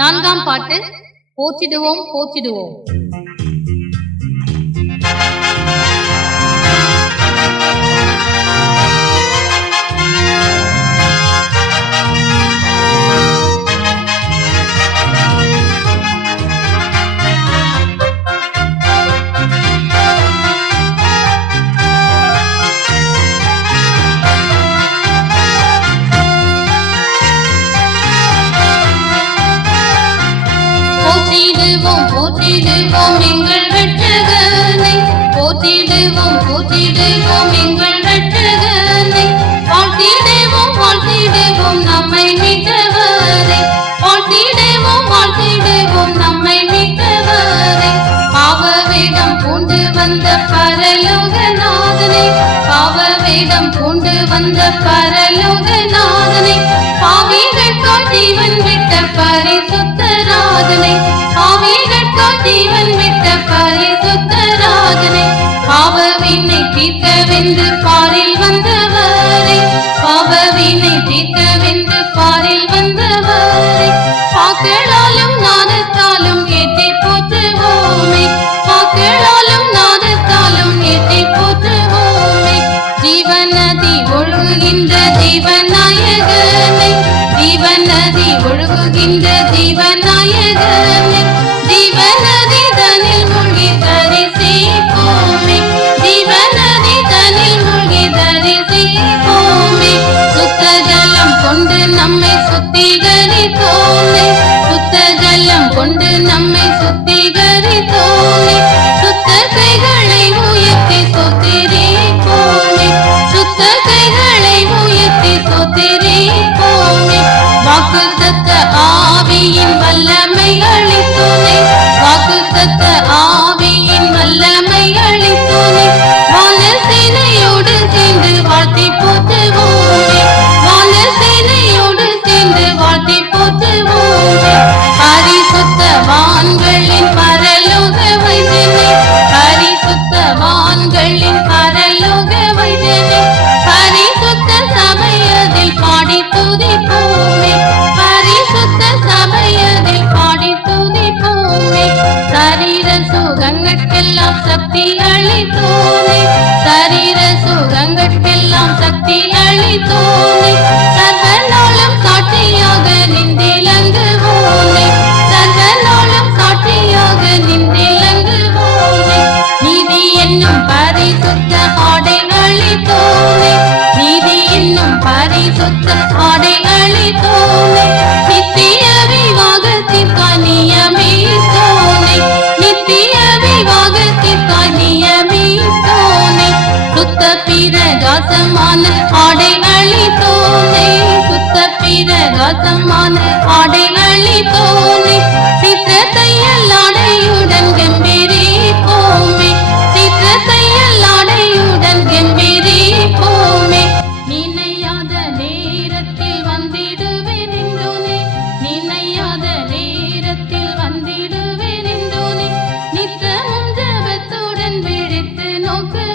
நான்காம் பாட்டு. போற்றிடுவோம் போற்றிடுவோம். போற்றிடுவோம் போற்றிடுவோம் எங்கள் ரட்சகனை, போற்றிடுவோம் போற்றிடுவோம் எங்கள் ரட்சகனை, வாழ்த்திடுவோம் வாழ்த்திடுவோம் நம்மை மீட்டவரை, வாழ்த்திடுவோம் வாழ்த்திடுவோம் நம்மை மீட்டவரை. பாவவேடம் பூண்டு வந்த பரலோகநாதனை, பாவவேடம் பூண்டு வந்த பரலோகநாதனை, பாவிகளுக்காய் ஜீவன் விட்ட பரிசுத்தராதனை, பாவிகளுக்காய் ஜீவன் விட்ட பரிசுத்தராதனை, பாவவினை தீர்க்கவென்று பாரில் வந்தவரை, பாவவினை தீர்க்கவென்று பாரில் வந்தவரை, பாக்களாலும் நாதத்தாலும் ஏற்றி போற்றுவோமே, பாக்களாலும் நாதத்தாலும் ஏற்றி போற்றுவோமே. ஜீவநதி ஒழுகுகின்ற ஜீவநாயகனை, ஜீவநதி ஒழுகுகின்ற ஜீவநாயகனை, ஜீவநதி தனில் மூழ்கி தரிசிப்போமே, ஜீவநதி தனில் மூழ்கி தரிசிப்போமே. சுத்த ஜலம் கொண்டு நம்மை சுத்திகரித்தோமே, சுத்த ஜலம் கொண்டு நம்மை சுத்திகரித்தோமே. சுத்த கைகளை உயர்த்தி சொத்திரிப்போமே, சுத்த கைகளை உயர்த்தி சொத்திரிப்போமே. வாக்குத்தத்த ஆவியின் வல்லமை அளித்தோனே, வாக்குத்தத்த ஆவியின் வல்லமை அளித்தோனே. வானசேனையோடு சேர்ந்து வாழ்த்தி போற்றுவோமே, வானசேனையோடு சேர்ந்து வாழ்த்தி போற்றுவோமே. பரிசுத்தவான்களின் பரலோக வைத்தியனே, பரிசுத்தவான்களின் பரலோக வைத்தியனே, பரிசுத்த சபையதில் பாடி துதிப்போமே, பரிசுத்த சபையதில் பாடி துதிப்போமே. சரீர சுகங்கட்கெல்லாம் சக்தி அளித்தோமே, சரீர சுகங்கட்கெல்லாம் சக்தி அளித்தோமே. சர்வநாளும் சாட்சியாக நின்றிலங்குவோமே, சர்வநாளும் சாட்சியாக நின்றிலங்குவோமே. நீதி என்னும் பரிசுத்த ஆடை அளித்தோமே, நீதி என்னும் பரிசுத்த ஆடை அளித்தோமே. நித்திய விவாகத்திற்காய் நியமித்தோமே, நித்திய விவாகத்திற்காய் நியமித்தோமே. சுத்த பிரகாசமான ஆடை அளித்தோமே, சுத்த பிரகாசமான ஆடை அளித்தோமே. சித்திரத்தையல் ஆடையுடன் கம்பீரிப்போமே, சித்திரத்தையல் ஆடையுடன் கம்பீரிப்போமே. நினையாத நேரத்தில் வந்திடுவேன் என்றோனே, நினையாத நேரத்தில் வந்திடுவேன் என்றோனே. நித்தமும் ஜெபத்துடன் விழித்து நோக்கு